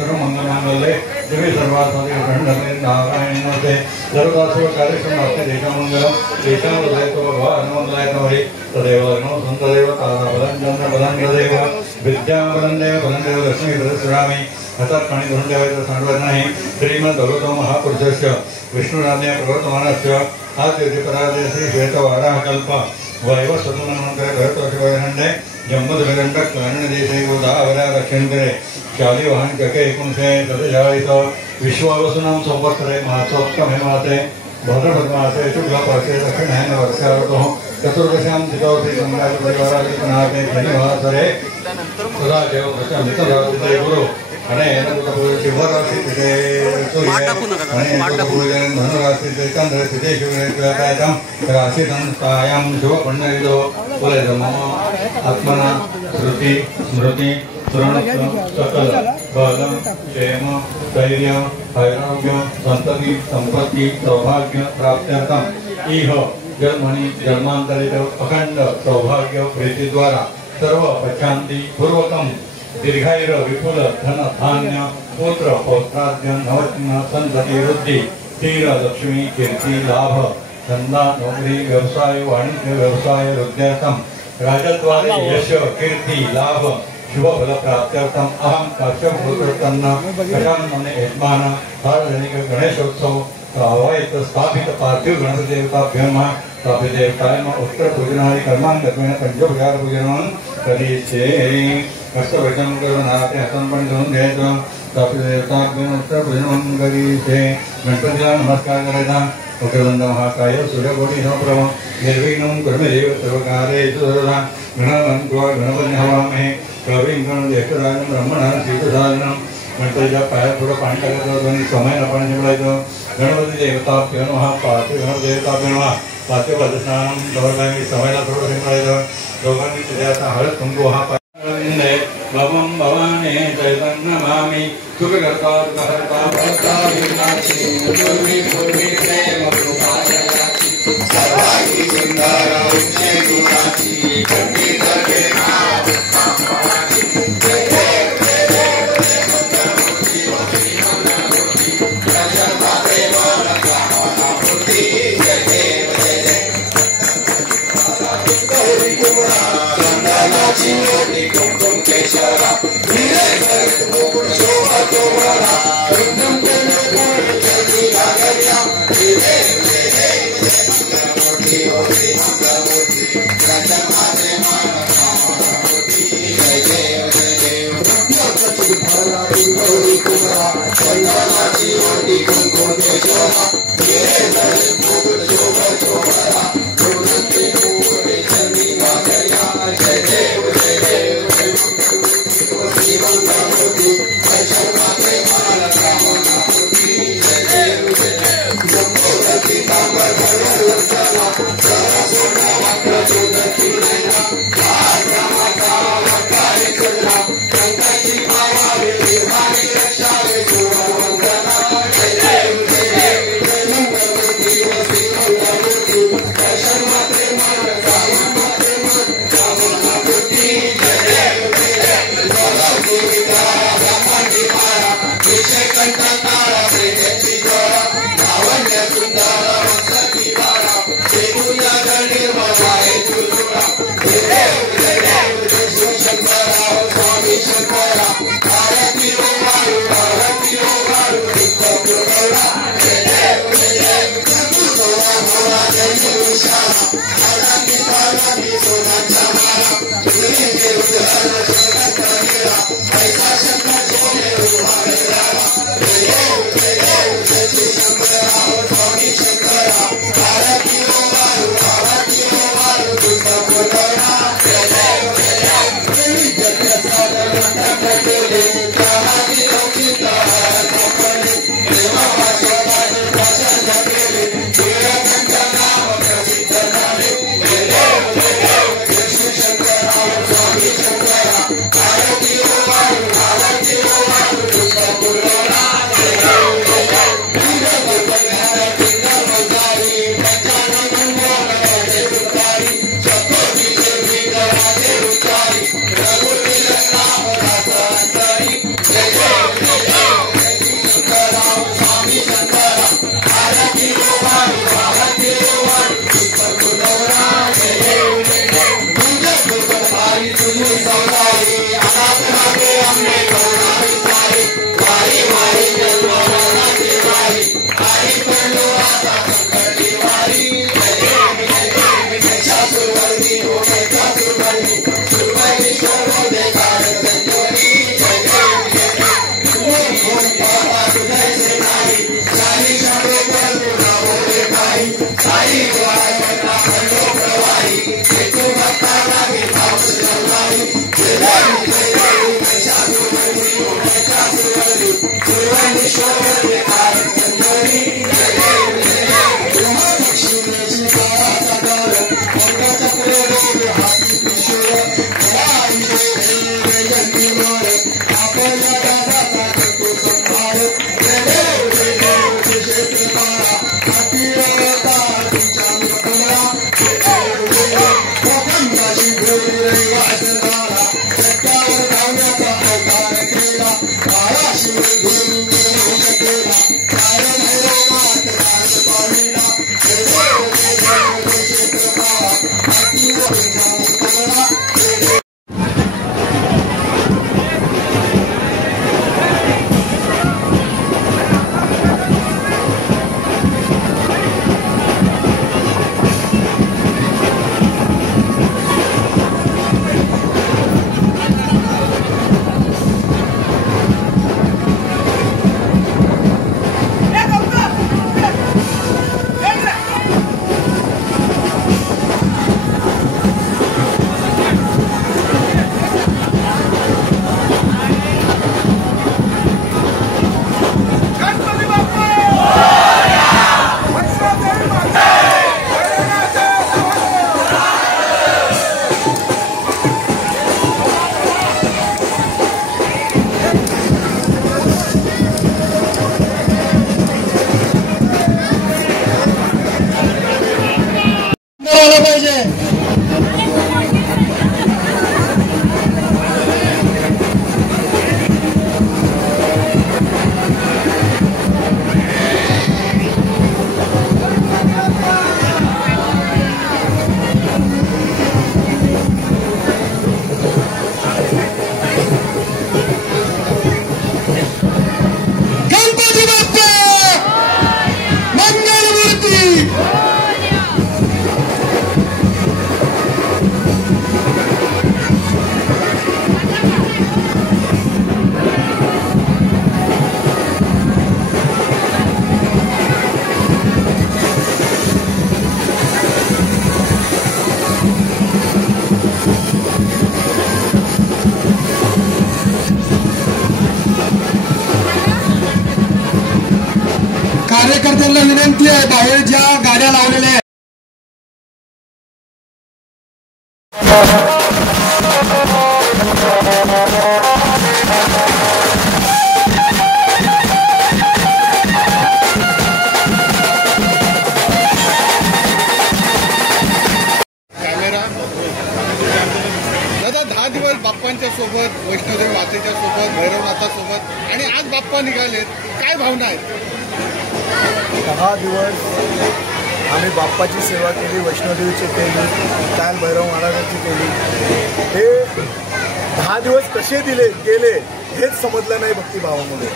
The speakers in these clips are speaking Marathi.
सर्वमंगलमांगल्ये शिवे सर्वार्थसाधके शरण्ये नारायणे नमस्ते सर्वकार्येषु देशमंगलम् देशावधेतो भगवान् हनुमन्तलाय नमः तदेव नमो सन्तदेव ताराबलं चन्द्रबलं यदेव विद्याबलं देव लक्ष्मी प्रदर्शयामि हतत्मणि गुरुदेव संवर्धने श्रीमद्भगवतो महापुरुषस्य विष्णुराज्ञया प्रवर्तमानस्य आद्यपरादे श्री श्वेतवाराहकल्प वैवस्वतमन्वन्तरे जम्बुदगण्डकर्णदेशे गोदावरादक्षिणकरे शालिवाहन कके एकुंशे तदजायित विश्वावसुनां संवत्सरे मासोत्तमे मासे भद्रपदमासे शुक्लपक्षे दक्षिणायन वर्षाऋतुः चतुर्दश्यां तिथौ श्रीगङ्गापरिवारादिनाथे शनिवासरे तदा देवप्रशमितरात्रिते गुरु अनेन शिवरात्रिते सूर्य अनेन धनुरात्रिते चन्द्रस्थिते शिवरात्रिं राशिसंस्थायां शुभपुण्यविदो फलद मम आत्मना श्रुति स्मृति सकल बल क्षेम धैर्य आरोग्य संतति संपत्ति सौभाग्य प्राप्त्यर्थम इह जन्मनि जन्मांतरित अखंड सौभाग्य प्रीति द्वारा सर्व प्रशांति पूर्वकम दीर्घायुर विपुल धन धान्य पुत्र पौत्राद्य नवचिन्ह संतति वृद्धि स्थिर लक्ष्मी कीर्ति लाभ धंधा नौकरी व्यवसाय वाणिज्य व्यवसाय वृद्ध्यर्थम राजद्वारे यश कीर्ति लाभ शुभ फल प्राप्त्यर्थम अहम काश्यप पुत्रतन्न गजानन यजमान सार्वजनिक गणेशोत्सव अवैत स्थापित पार्थिव गणपति देवताभ्यो नमः स्थापित देवताय नमः उत्तर पूजनादि कर्मांगत्वेन पंचोपचार पूजनं करिष्ये कष्टवचनं करुणाते हस्तंपणितं ध्येयं स्थापित देवताभ्यो उत्तर पूजनं करिष्ये गणपतीला नमस्कार करायचा उग्रवंद महाकाय सूर्यकोटि समप्रभ निर्विघ्नं कुर्मदेव सर्वकार्येषु सर्वदा गणवन्त्वा गणपतिं हवामहे कविं गणज्येष्ठराजं ब्रह्मणां श्रीप्रसादनं गणपतीच्या पायात थोडं पाणी टाकायचं आणि समय पाणी शिंपडायचं गणपती देवताभ्यो नमः पार्थिव गणपती देवताभ्यो नमः पार्थिव पदस्नानं दौडकांनी समयला थोडं शिंपडायचं दोघांनी त्याचा हळद कुंकू हा पाय भवं भवाने चैतन्यमामि सुखकर्ता दुःखहर्ता भक्ता विनाशी पूर्वी पूर्वी प्रेम कृपायाची सर्वांगी सुंदर उच्चे गुणाची कटी करते Hey, कार्यकर्त्यांना विनंती आहे, बाहेर ज्या गाड्या लावलेल्या आहेत कॅमेरा दादा 10 दिवस बाप्पांच्या सोबत, वैष्णोदेवी मातेच्या सोबत, भैरवनाथासोबत आणि आज बाप्पा निघालेत, काय भावना आहेत? 10 दिवस आम्ही बाप्पाची सेवा केली, वैष्णोदेवीची केली, काल भैरव महाराजांची केली. हे 10 दिवस कसे गेले हेच समजलं नाही भक्तिभावामध्ये.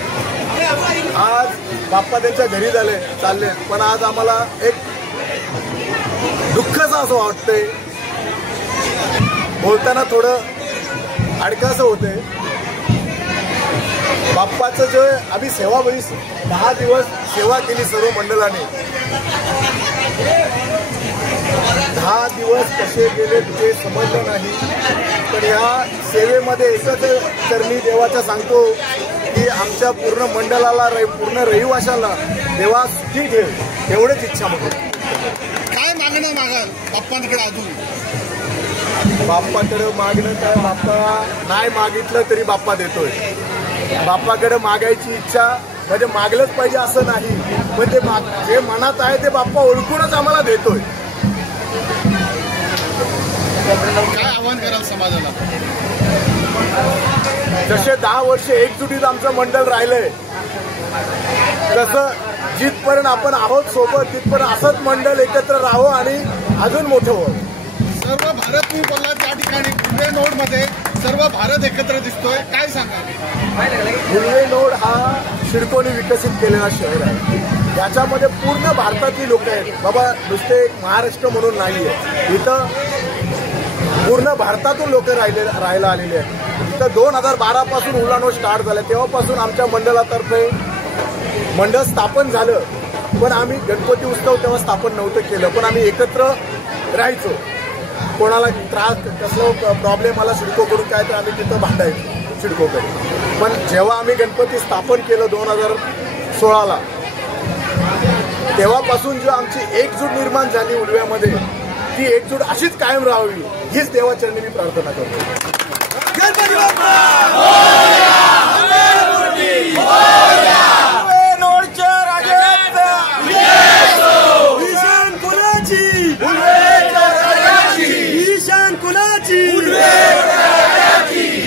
आज बाप्पा त्यांच्या घरी चालले, पण आज आम्हाला एक दुःखाचं असं वाटतंय, बोलताना थोडं अडकाचं होतंय. बाप्पाचं जे आम्ही सेवाभावी 10 दिवस सेवा केली सर्व मंडळाने, 10 दिवस कसे गेले ते समजलं नाही. पण या सेवेमध्ये एकच चरणी देवाच्या सांगतो की आमच्या पूर्ण मंडळाला, पूर्ण रहिवाशाला देवा सुखी ठेव, एवढेच इच्छा म्हणतो. काय मागणं मागाल बाप्पांकडे अजून? बाप्पाकडे मागणं काय, बाप्पा नाही मागितलं तरी बाप्पा देतोय. बाप्पाकडे मागायची इच्छा म्हणजे मागलंच पाहिजे असं नाही, पण ते जे मनात आहे ते बाप्पा ओळखूनच आम्हाला देतोय. काय आव्हान कराल समाजाला? जसे 10 वर्ष एकजुटीत आमचं मंडळ राहिलंय, तसं जिथपर्यंत आपण आहोत सोबत तिथपर्यंत असंच मंडळ एकत्र राहावं आणि अजून मोठं व्हावं. सर्व भारत मी बोलला त्या ठिकाणी पुणे नोडमध्ये सर्व भारत एकत्र दिसतोय, काय सांगाल? मुलवेनोड हा सिडकोने विकसित केलेला शहर आहे. याच्यामध्ये पूर्ण भारतातली लोक आहेत बाबा, नुसते महाराष्ट्र म्हणून नाही आहे. इथं पूर्ण भारतातून लोक राहायला आलेले आहेत. इथं 2012 पासून उलानोड स्टार्ट झालं. तेव्हापासून आमच्या मंडळातर्फे मंडळ स्थापन झालं. पण आम्ही गणपती उत्सव तेव्हा स्थापन नव्हतं केलं, पण आम्ही एकत्र राहायचो. कोणाला त्रास कसलं प्रॉब्लेम आला सिडकोकडून काय तर आम्ही तिथं भांडायचो सिडकोकडे. पण जेव्हा आम्ही गणपती स्थापन केलं 2016ला, तेव्हापासून जो आमची एकजूट निर्माण झाली उलव्यामध्ये, ती एकजूट अशीच कायम राहावी हीच देवाचरणी मी प्रार्थना करतो. गणपती बाप्पा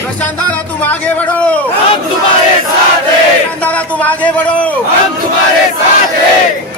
प्रशांत तुम आगे बढ़ो, हम तुम्हारे साथ हैं. प्रशांत तुम आगे बढ़ो, हम तुम्हारे साथ हैं.